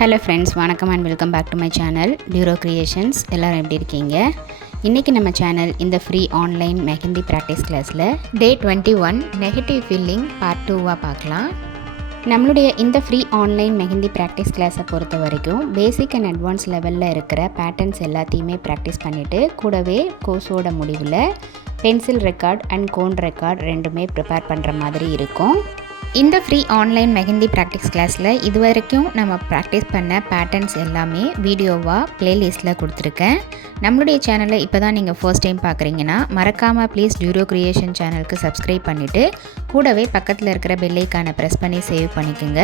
Hello friends, வணக்கம் and welcome back to my channel டியூரோ Creations. எல்லோரும் எப்படி இருக்கீங்க? இன்றைக்கி நம்ம சேனல் இந்த ஃப்ரீ ஆன்லைன் மெஹந்தி ப்ராக்டிஸ் கிளாஸில் டே 21 நெகட்டிவ் ஃபீலிங் பார்ட் 2வாக பார்க்கலாம். நம்மளுடைய இந்த ஃப்ரீ ஆன்லைன் மெஹந்தி ப்ராக்டிஸ் கிளாஸை பொறுத்த வரைக்கும் பேசிக் அண்ட் அட்வான்ஸ் லெவலில் இருக்கிற பேட்டர்ன்ஸ் எல்லாத்தையுமே ப்ராக்டிஸ் பண்ணிவிட்டு கூடவே கோர்ஸோட முடிவில் pencil record and cone record ரெண்டுமே ப்ரிப்பேர் பண்ணுற மாதிரி இருக்கும். இந்த ஃப்ரீ ஆன்லைன் மெஹந்தி ப்ராக்டிஸ் கிளாஸில் இது வரைக்கும் நம்ம ப்ராக்டிஸ் பண்ண பேட்டர்ன்ஸ் எல்லாமே வீடியோவாக ப்ளேலிஸ்ட்டில் கொடுத்துருக்கேன். நம்மளுடைய சேனலை இப்போ தான் நீங்கள் ஃபர்ஸ்ட் டைம் பார்க்குறீங்கன்னா மறக்காமல் ப்ளீஸ் டியூரோ கிரியேஷன் சேனலுக்கு சப்ஸ்கிரைப் பண்ணிவிட்டு கூடவே பக்கத்தில் இருக்கிற பெல் ஐக்கானை ப்ரெஸ் பண்ணி சேவ் பண்ணிக்கோங்க.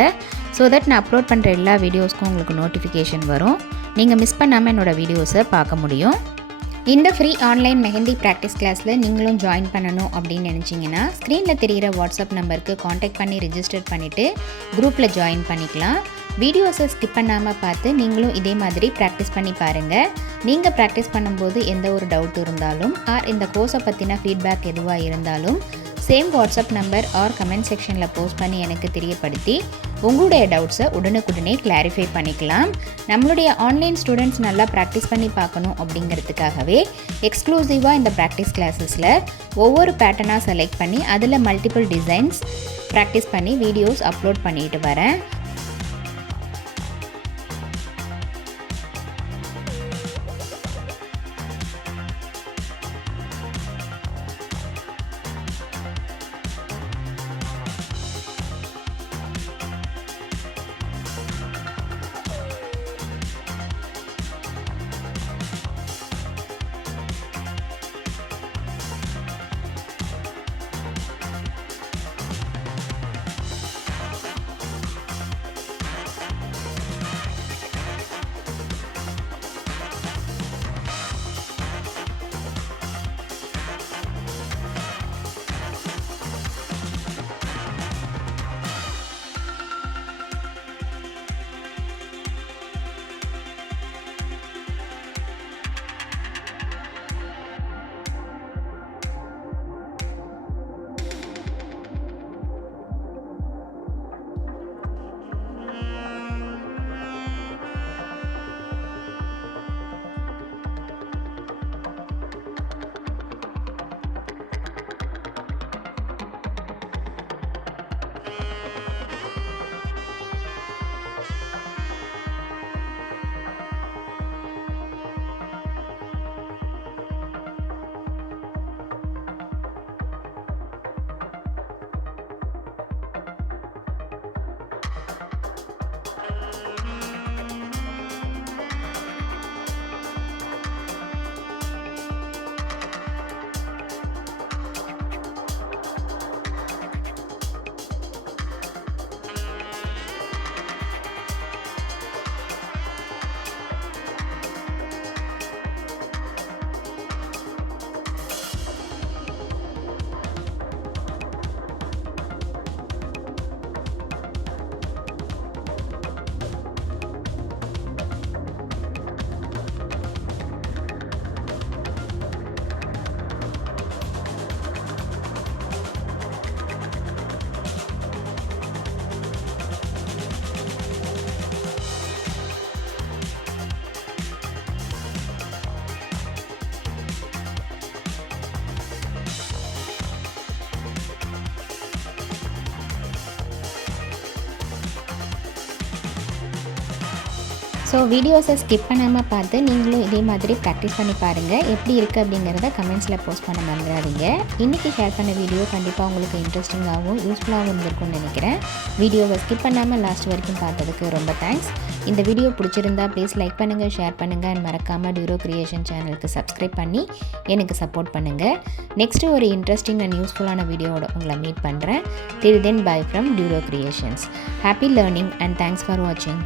ஸோ தட் நான் அப்லோட் பண்ணுற எல்லா வீடியோஸ்க்கும் உங்களுக்கு நோட்டிஃபிகேஷன் வரும். நீங்கள் மிஸ் பண்ணாமல் என்னோடய வீடியோஸை பார்க்க முடியும். இந்த ஃப்ரீ ஆன்லைன் மெஹந்தி ப்ராக்டிஸ் கிளாஸில் நீங்களும் ஜாயின் பண்ணணும் அப்படின்னு நினச்சிங்கன்னா ஸ்க்ரீனில் தெரிகிற வாட்ஸ்அப் நம்பருக்கு காண்டாக்ட் பண்ணி ரிஜிஸ்டர் பண்ணிவிட்டு குரூப்பில் ஜாயின் பண்ணிக்கலாம். வீடியோஸை ஸ்கிப் பண்ணாமல் பார்த்து நீங்களும் இதே மாதிரி ப்ராக்டிஸ் பண்ணி பாருங்கள். நீங்கள் ப்ராக்டிஸ் பண்ணும்போது எந்த ஒரு டவுட் இருந்தாலும் ஆர் இந்த கோர்ஸை பற்றின ஃபீட்பேக் எதுவாக இருந்தாலும் same WhatsApp number or comment செக்ஷனில் போஸ்ட் பண்ணி எனக்கு தெரியப்படுத்தி உங்களுடைய டவுட்ஸை உடனுக்குடனே கிளாரிஃபை பண்ணிக்கலாம். நம்மளுடைய ஆன்லைன் ஸ்டூடெண்ட்ஸ் நல்லா ப்ராக்டிஸ் பண்ணி பார்க்கணும் அப்படிங்கிறதுக்காகவே எக்ஸ்க்ளூசிவாக இந்த ப்ராக்டிஸ் கிளாஸஸில் ஒவ்வொரு பேட்டர்னாக செலக்ட் பண்ணி அதில் மல்டிபிள் டிசைன்ஸ் ப்ராக்டிஸ் பண்ணி வீடியோஸ் அப்லோட் பண்ணிட்டு வரேன். ஸோ வீடியோஸை ஸ்கிப் பண்ணாமல் பார்த்து நீங்களும் இதே மாதிரி ப்ராக்டிஸ் பண்ணி பாருங்கள். எப்படி இருக்குது அப்படிங்கிறத கமெண்ட்ஸில் போஸ்ட் பண்ண மறந்துடாதீங்க. இன்றைக்கி ஷேர் பண்ண வீடியோ கண்டிப்பாக உங்களுக்கு இன்ட்ரெஸ்டிங்காகவும் யூஸ்ஃபுல்லாகவும் இருந்திருக்கும்னு நினைக்கிறேன். வீடியோவை ஸ்கிப் பண்ணாமல் லாஸ்ட் வரைக்கும் பார்த்ததுக்கு ரொம்ப தேங்க்ஸ். இந்த வீடியோ பிடிச்சிருந்தா ப்ளீஸ் லைக் பண்ணுங்கள், ஷேர் பண்ணுங்கள் அண்ட் மறக்காமல் டியூரோ கிரியேஷன் சேனலுக்கு சப்ஸ்கிரைப் பண்ணி எனக்கு சப்போர்ட் பண்ணுங்கள். நெக்ஸ்ட்டு ஒரு இன்ட்ரெஸ்டிங் அண்ட் யூஸ்ஃபுல்லான வீடியோவோட உங்களை மீட் பண்ணுறேன். Till then bye from Duro Creations. Happy learning and thanks for வாட்சிங்.